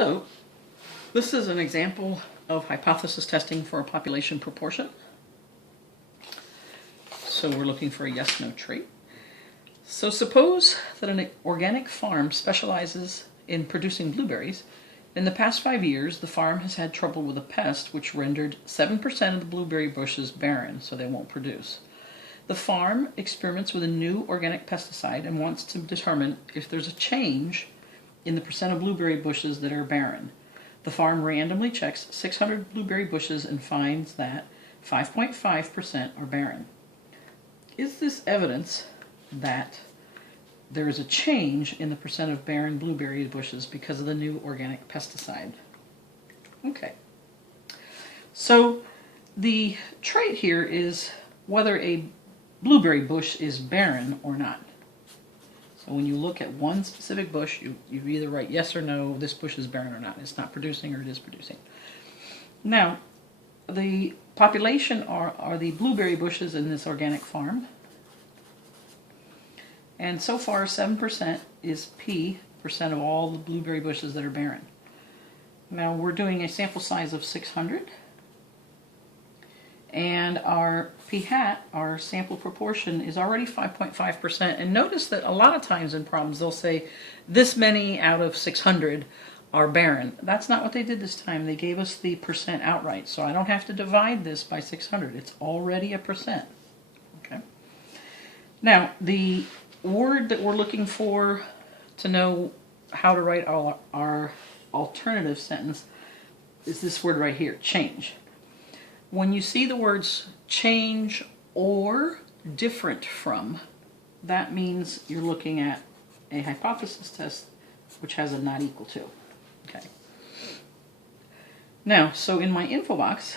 Hello, this is an example of hypothesis testing for a population proportion. So we're looking for a yes-no trait. So suppose that an organic farm specializes in producing blueberries. In the past 5 years, the farm has had trouble with a pest which rendered 7% of the blueberry bushes barren, so they won't produce. The farm experiments with a new organic pesticide and wants to determine if there's a change in the percent of blueberry bushes that are barren. The farm randomly checks 600 blueberry bushes and finds that 5.5% are barren. Is this evidence that there is a change in the percent of barren blueberry bushes because of the new organic pesticide? Okay. So the trait here is whether a blueberry bush is barren or not. So when you look at one specific bush, you either write yes or no, this bush is barren or not. It's not producing or it is producing. Now, the population are the blueberry bushes in this organic farm. And so far, 7% is percent of all the blueberry bushes that are barren. Now, we're doing a sample size of 600. And our p-hat, our sample proportion, is already 5.5%. And notice that a lot of times in problems they'll say this many out of 600 are barren. That's not what they did this time. They gave us the percent outright. So I don't have to divide this by 600. It's already a percent. Okay. Now, the word that we're looking for to know how to write our alternative sentence is this word right here, change. When you see the words change or different from, that means you're looking at a hypothesis test which has a not equal to. Okay. Now, so in my info box,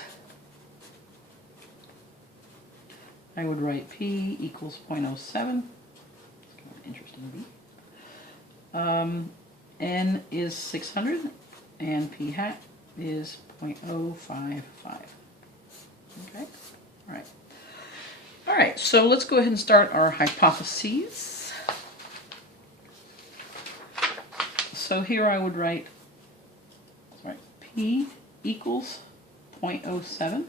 I would write P equals 0.07. It's kind of interesting. N is 600 and P hat is 0.055. Okay, all right, so let's go ahead and start our hypotheses. So here I would write, P equals 0.07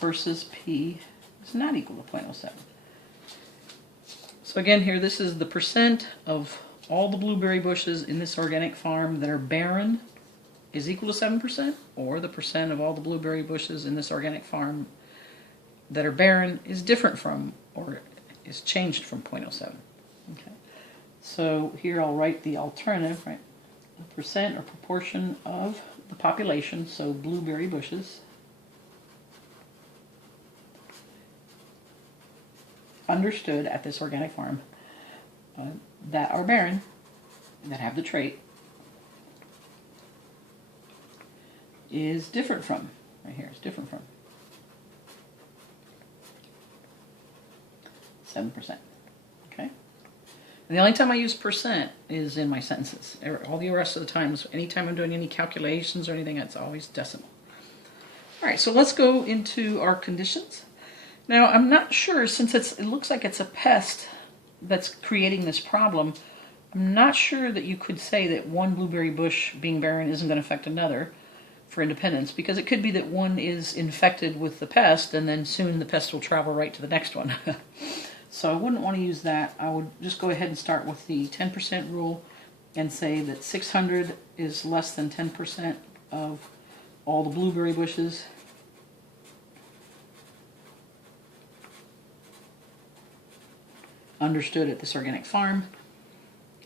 versus P is not equal to 0.07. So again here, this is the percent of all the blueberry bushes in this organic farm that are barren is equal to 7%, or the percent of all the blueberry bushes in this organic farm that are barren is different from, or is changed from 0.07. Okay. So here I'll write the alternative, right? The percent or proportion of the population, so blueberry bushes, understood at this organic farm that are barren, that have the trait, is different from, right here, it's different from 7%. Okay? And the only time I use percent is in my sentences. All the rest of the times, anytime I'm doing any calculations or anything, it's always decimal. All right, so let's go into our conditions. Now, I'm not sure, since it looks like it's a pest that's creating this problem, I'm not sure that you could say that one blueberry bush being barren isn't going to affect another for independence, because it could be that one is infected with the pest and then soon the pest will travel right to the next one. So I wouldn't want to use that. I would just go ahead and start with the 10% rule and say that 600 is less than 10% of all the blueberry bushes. Understood at this organic farm.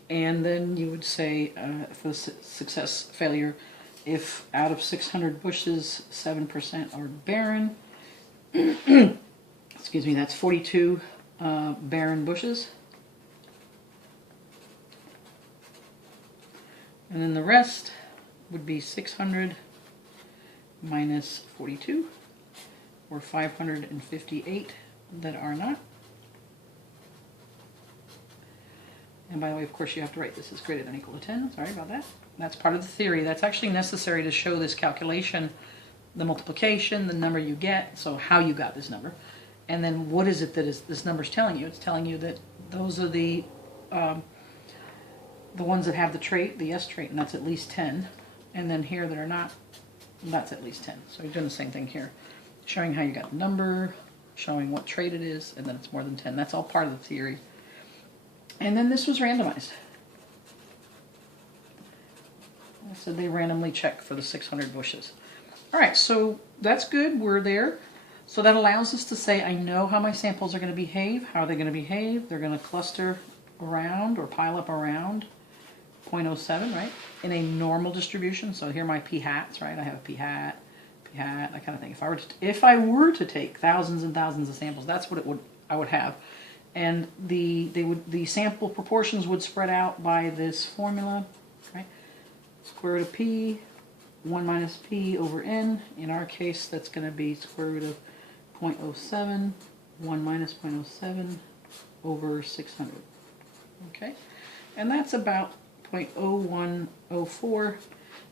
And then you would say for the success failure, if out of 600 bushes, 7% are barren, excuse me, that's 42 barren bushes. And then the rest would be 600 minus 42, or 558 that are not. And by the way, of course, you have to write this is greater than or equal to 10. Sorry about that. That's part of the theory. That's actually necessary to show this calculation, the multiplication, the number you get, so how you got this number. And then what is it that this number is telling you? It's telling you that those are the ones that have the trait, the S trait, and that's at least 10. and then here that are not, that's at least 10. So you're doing the same thing here. Showing how you got the number, showing what trait it is, and then it's more than 10. That's all part of the theory. And then this was randomized. So they randomly check for the 600 bushes. All right, so that's good. We're there. So that allows us to say, I know how my samples are going to behave. How are they going to behave? They're going to cluster around or pile up around 0.07, right? In a normal distribution. So here are my p-hats, right? I have a p-hat, that kind of thing. If I were to take thousands and thousands of samples, that's what I would have. And the sample proportions would spread out by this formula, right? Square root of p, 1 minus p over n. In our case, that's going to be square root of 0.07, 1 minus 0.07 over 600. Okay? And that's about 0.0104.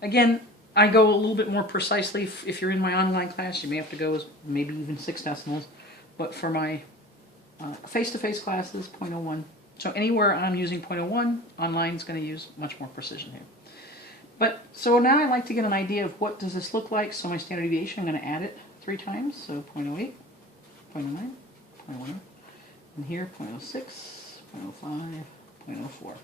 Again, I go a little bit more precisely. If you're in my online class, you may have to go as maybe even 6 decimals. But for my face-to-face classes, 0.01. So anywhere I'm using 0.01, online is going to use much more precision here. But so now I like to get an idea of what does this look like. So my standard deviation, I'm going to add it 3 times. So 0.08, 0.09, 0.01, and here 0.06, 0.05, 0.04.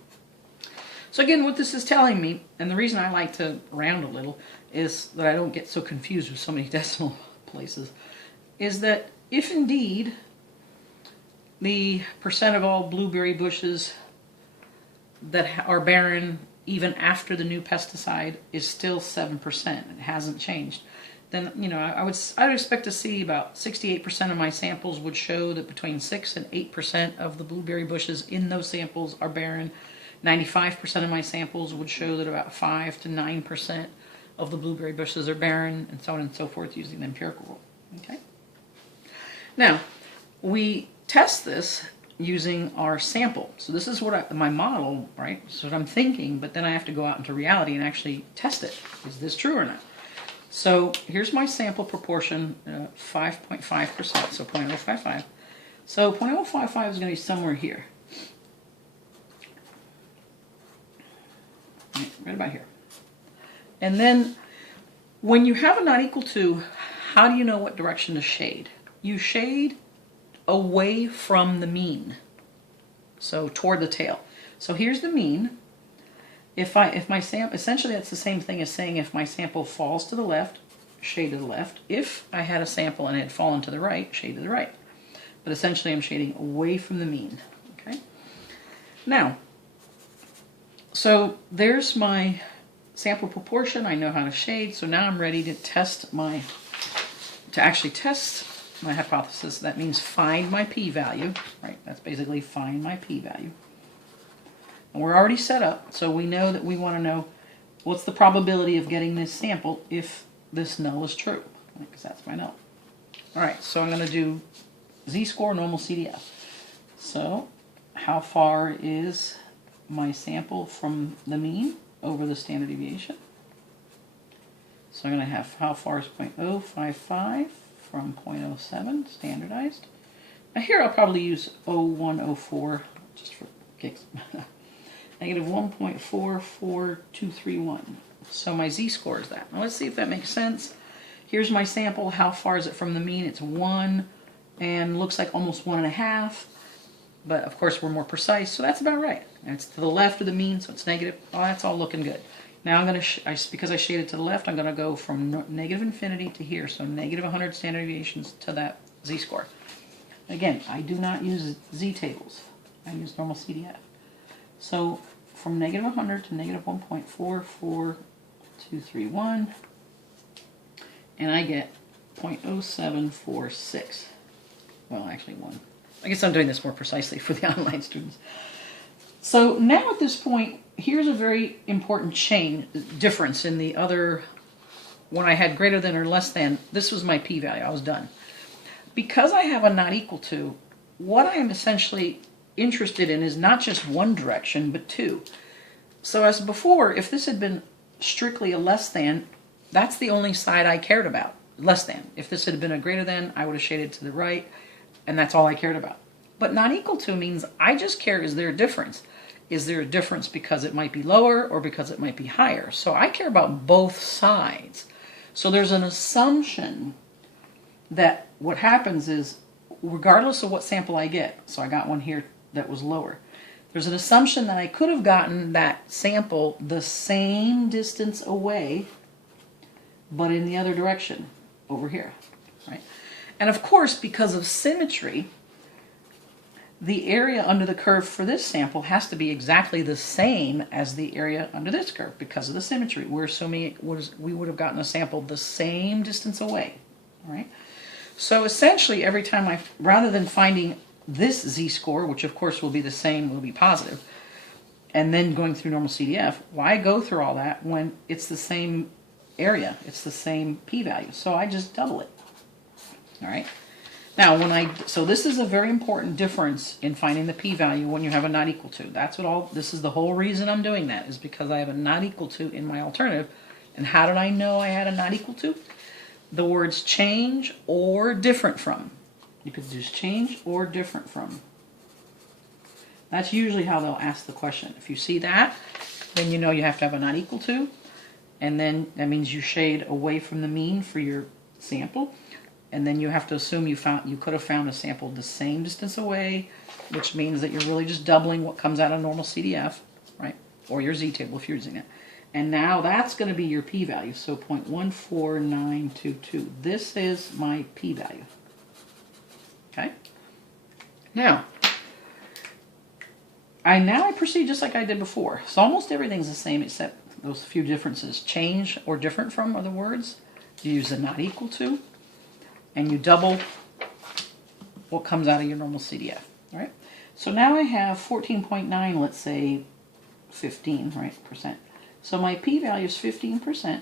So again, what this is telling me, and the reason I like to round a little, is that I don't get so confused with so many decimal places, is that if indeed the percent of all blueberry bushes that are barren even after the new pesticide is still 7%, it hasn't changed, then I would expect to see about 68% of my samples would show that between 6 and 8% of the blueberry bushes in those samples are barren. 95% of my samples would show that about 5 to 9% of the blueberry bushes are barren, and so on and so forth, using the empirical rule. Okay. Now, we test this using our sample. So this is what my model, right? So what I'm thinking, but then I have to go out into reality and actually test it. Is this true or not? So here's my sample proportion, 5.5%, so 0.055. So 0.055 is going to be somewhere here. Right about here. And then when you have a not equal to, how do you know what direction to shade? You shade away from the mean, so toward the tail. So here's the mean. If my sample, essentially that's the same thing as saying if my sample falls to the left, shade to the left. If I had a sample and it had fallen to the right, shade to the right. But essentially I'm shading away from the mean. Okay. Now, so there's my sample proportion. I know how to shade. So now I'm ready to actually test my hypothesis. That means find my p-value, right? That's basically find my p-value. And we're already set up, so we know that we want to know what's the probability of getting this sample if this null is true, because that's my null. All right, so I'm going to do z-score normal CDF. So how far is my sample from the mean over the standard deviation? So I'm going to have how far is 0.055 from 0.07 standardized. Now here I'll probably use 0.104 just for kicks. Negative 1.44231. So my z-score is that. Now let's see if that makes sense. Here's my sample. How far is it from the mean? It's 1 and looks like almost 1.5. But of course we're more precise, so that's about right. And it's to the left of the mean, so it's negative. Oh, that's all looking good. Now I'm going to, because I shaded to the left, I'm going to go from negative infinity to here. So negative 100 standard deviations to that z-score. Again, I do not use z-tables. I use normal CDF. So from negative 100 to negative 1.44231, and I get 0.0746. Well, actually 1. I guess I'm doing this more precisely for the online students. So now at this point, here's a very important difference in the other, when I had greater than or less than, this was my p-value, I was done. Because I have a not equal to, what I am essentially interested in is not just one direction, but 2. So as before, if this had been strictly a less than, that's the only side I cared about, less than. If this had been a greater than, I would have shaded to the right, and that's all I cared about. But not equal to means I just care, is there a difference? is there a difference because it might be lower or because it might be higher? So I care about both sides. So there's an assumption that what happens is, regardless of what sample I get, so I got one here that was lower, there's an assumption that I could have gotten that sample the same distance away, but in the other direction, over here, right? And of course, because of symmetry, the area under the curve for this sample has to be exactly the same as the area under this curve because of the symmetry. We're assuming we would have gotten a sample the same distance away, all right? So essentially, every time rather than finding this z-score, which of course will be the same, will be positive, and then going through normal CDF, why go through all that when it's the same area, it's the same p-value? So I just double it, all right? Now, so this is a very important difference in finding the p-value when you have a not equal to. This is the whole reason I'm doing that, is because I have a not equal to in my alternative. And how did I know I had a not equal to? The words change or different from. You could just change or different from. That's usually how they'll ask the question. If you see that, then you know you have to have a not equal to, and then that means you shade away from the mean for your sample, and then you have to assume you could have found a sample the same distance away, which means that you're really just doubling what comes out of normal CDF, right? Or your z-table if you're using it. And now that's going to be your p-value, so 0.14922. This is my p-value. Okay? Now I proceed just like I did before. So almost everything's the same except those few differences. Change or different from are the words. You use the not equal to, and you double what comes out of your normal CDF. All right? So now I have 14.9, let's say 15, right, percent. So my p-value is 15%,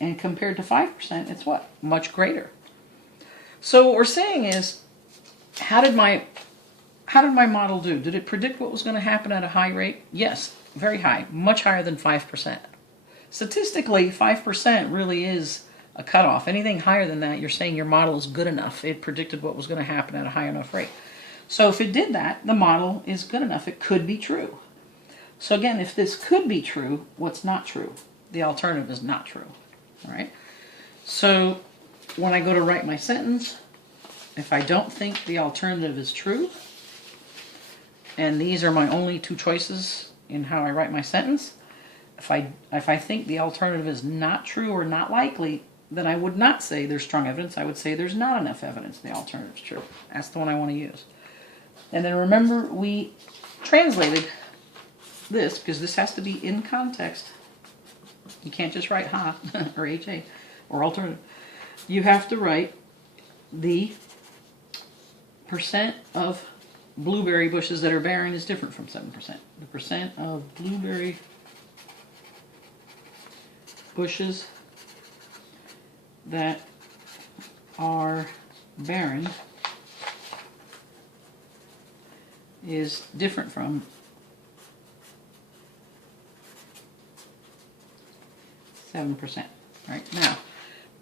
and compared to 5%, it's what? Much greater. So what we're saying is, how did my model do? Did it predict what was going to happen at a high rate? Yes, very high, much higher than 5%. Statistically, 5% really is a cutoff. Anything higher than that, you're saying your model is good enough. It predicted what was going to happen at a high enough rate. So if it did that, the model is good enough. It could be true. So again, if this could be true, what's not true? The alternative is not true. All right? So when I go to write my sentence, if I don't think the alternative is true, and these are my only two choices in how I write my sentence, if I think the alternative is not true or not likely, then I would not say there's strong evidence. I would say there's not enough evidence the alternative is true. That's the one I want to use. And then remember, we translated this because this has to be in context. You can't just write ha or ha or alternative. You have to write the percent of blueberry bushes that are barren is different from 7%. The percent of blueberry bushes that are barren is different from 7%. Right? Now,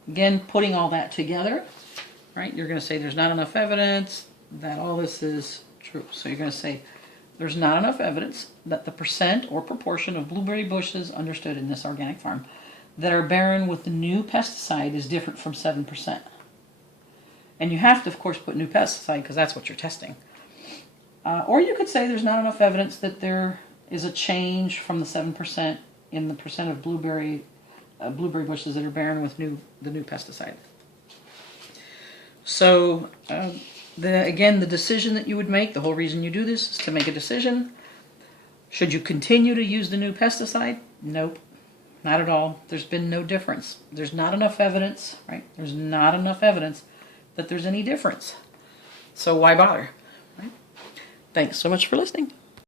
again, putting all that together, right, you're going to say there's not enough evidence that all this is true. So you're going to say there's not enough evidence that the percent or proportion of blueberry bushes understood in this organic farm that are barren with the new pesticide is different from 7%. And you have to, of course, put new pesticide because that's what you're testing. Or you could say there's not enough evidence that there is a change from the 7% in the percent of blueberry bushes that are barren with the new pesticide. So again, the decision that you would make, the whole reason you do this is to make a decision. Should you continue to use the new pesticide? Nope, not at all. There's been no difference. There's not enough evidence, right? There's not enough evidence that there's any difference. So why bother, right? Thanks so much for listening.